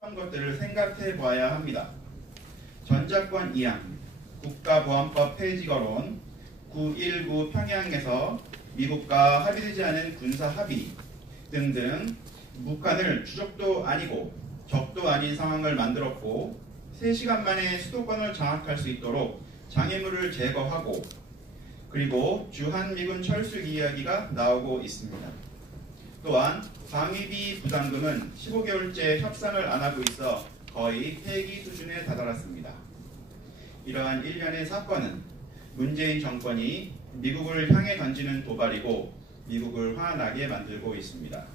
이런 것들을 생각해 보아야 합니다. 전작권 2항 국가보안법 폐지 거론 9.19 평양에서 미국과 합의되지 않은 군사 합의 등등 북한을 주적도 아니고 적도 아닌 상황을 만들었고 3시간 만에 수도권을 장악할 수 있도록 장애물을 제거하고 그리고 주한미군 철수 이야기가 나오고 있습니다. 또한 방위비 부담금은 15개월째 협상을 안 하고 있어 거의 폐기 수준에 다다랐습니다. 이러한 일련의 사건은 문재인 정권이 미국을 향해 던지는 도발이고 미국을 화나게 만들고 있습니다.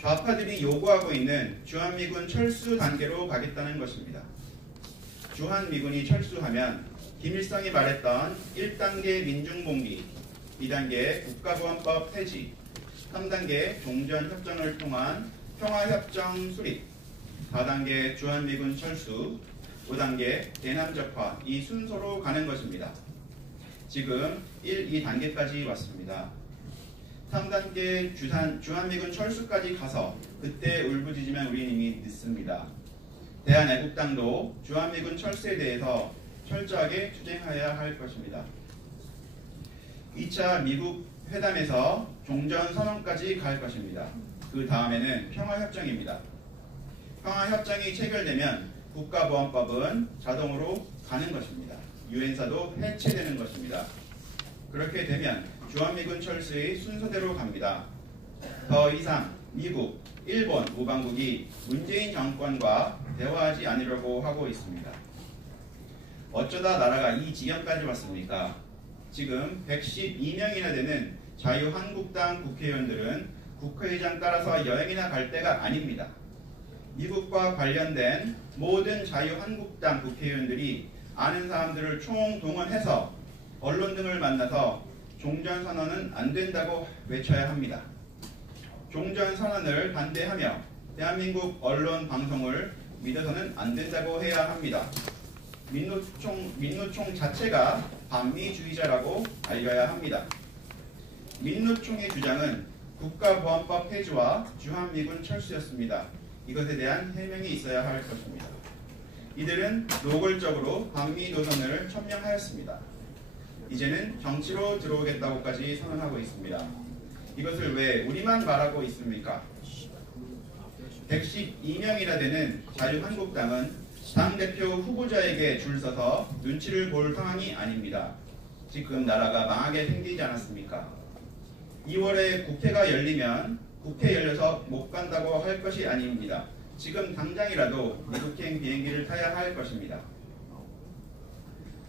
좌파들이 요구하고 있는 주한미군 철수 단계로 가겠다는 것입니다. 주한미군이 철수하면 김일성이 말했던 1단계 민중봉기, 2단계 국가보안법 폐지, 3단계 종전협정을 통한 평화협정 수립, 4단계 주한미군 철수, 5단계 대남적화 이 순서로 가는 것입니다. 지금 1, 2단계까지 왔습니다. 3단계 주한미군 철수까지 가서 그때 울부짖으면 우리는 이미 늦습니다. 대한애국당도 주한미군 철수에 대해서 철저하게 투쟁해야 할 것입니다. 2차 미국 회담에서 종전선언까지 갈 것입니다. 그 다음에는 평화협정입니다. 평화협정이 체결되면 국가보안법은 자동으로 가는 것입니다. 유엔사도 해체되는 것입니다. 그렇게 되면 주한미군 철수의 순서대로 갑니다. 더 이상 미국, 일본 우방국이 문재인 정권과 대화하지 않으려고 하고 있습니다. 어쩌다 나라가 이 지경까지 왔습니까? 지금 112명이나 되는 자유한국당 국회의원들은 국회의장 따라서 여행이나 갈 때가 아닙니다. 미국과 관련된 모든 자유한국당 국회의원들이 아는 사람들을 총동원해서 언론 등을 만나서 종전선언은 안 된다고 외쳐야 합니다. 종전선언을 반대하며 대한민국 언론 방송을 믿어서는 안 된다고 해야 합니다. 민노총 자체가 반미주의자라고 알려야 합니다. 민노총의 주장은 국가보안법 폐지와 주한미군 철수였습니다. 이것에 대한 해명이 있어야 할 것입니다. 이들은 노골적으로 반미 노선을 천명하였습니다. 이제는 정치로 들어오겠다고까지 선언하고 있습니다. 이것을 왜 우리만 말하고 있습니까? 112명이나 되는 자유한국당은 당대표 후보자에게 줄 서서 눈치를 볼 상황이 아닙니다. 지금 나라가 망하게 생기지 않았습니까? 2월에 국회가 열리면 국회 열려서 못 간다고 할 것이 아닙니다. 지금 당장이라도 미국행 비행기를 타야 할 것입니다.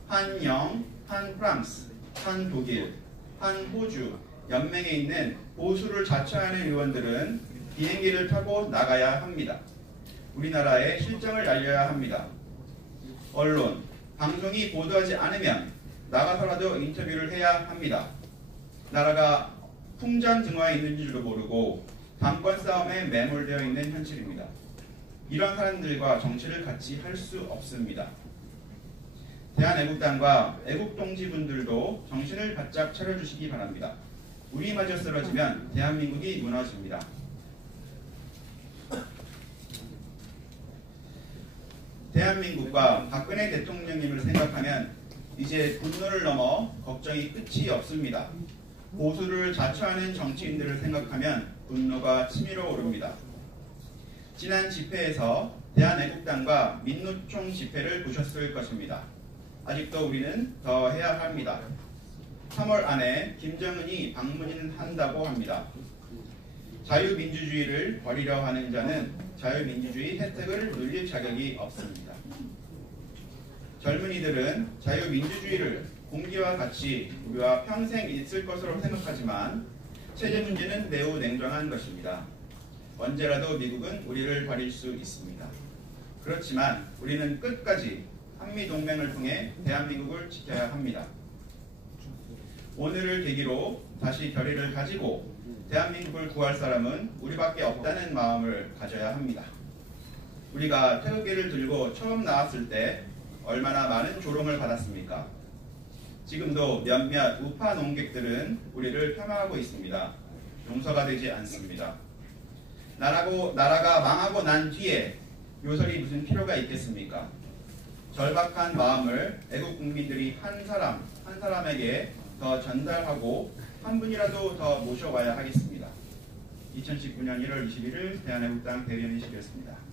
한영, 한프랑스, 한독일, 한호주 연맹에 있는 보수를 자처하는 의원들은 비행기를 타고 나가야 합니다. 우리나라의 실정을 알려야 합니다. 언론, 방송이 보도하지 않으면 나가서라도 인터뷰를 해야 합니다. 나라가 풍전등화에 있는 줄도 모르고 당권 싸움에 매몰되어 있는 현실입니다. 이런 사람들과 정치를 같이 할 수 없습니다. 대한애국당과 애국동지분들도 정신을 바짝 차려주시기 바랍니다. 우리마저 쓰러지면 대한민국이 무너집니다. 대한민국과 박근혜 대통령님을 생각하면 이제 분노를 넘어 걱정이 끝이 없습니다. 보수를 자처하는 정치인들을 생각하면 분노가 치밀어 오릅니다. 지난 집회에서 대한애국당과 민노총 집회를 보셨을 것입니다. 아직도 우리는 더 해야 합니다. 3월 안에 김정은이 방문한다고 합니다. 자유민주주의를 버리려 하는 자는 자유민주주의 혜택을 누릴 자격이 없습니다. 젊은이들은 자유민주주의를 공기와 같이 우리와 평생 있을 것으로 생각하지만 체제 문제는 매우 냉정한 것입니다. 언제라도 미국은 우리를 버릴 수 있습니다. 그렇지만 우리는 끝까지 한미동맹을 통해 대한민국을 지켜야 합니다. 오늘을 계기로 다시 결의를 가지고 대한민국을 구할 사람은 우리밖에 없다는 마음을 가져야 합니다. 우리가 태극기를 들고 처음 나왔을 때 얼마나 많은 조롱을 받았습니까? 지금도 몇몇 우파 농객들은 우리를 폄하하고 있습니다. 용서가 되지 않습니다. 나라가 망하고 난 뒤에 요설이 무슨 필요가 있겠습니까? 절박한 마음을 애국 국민들이 한 사람에게 더 전달하고 한 분이라도 더 모셔와야 하겠습니다. 2019년 1월 21일 대한애국당 대의원의식이었습니다.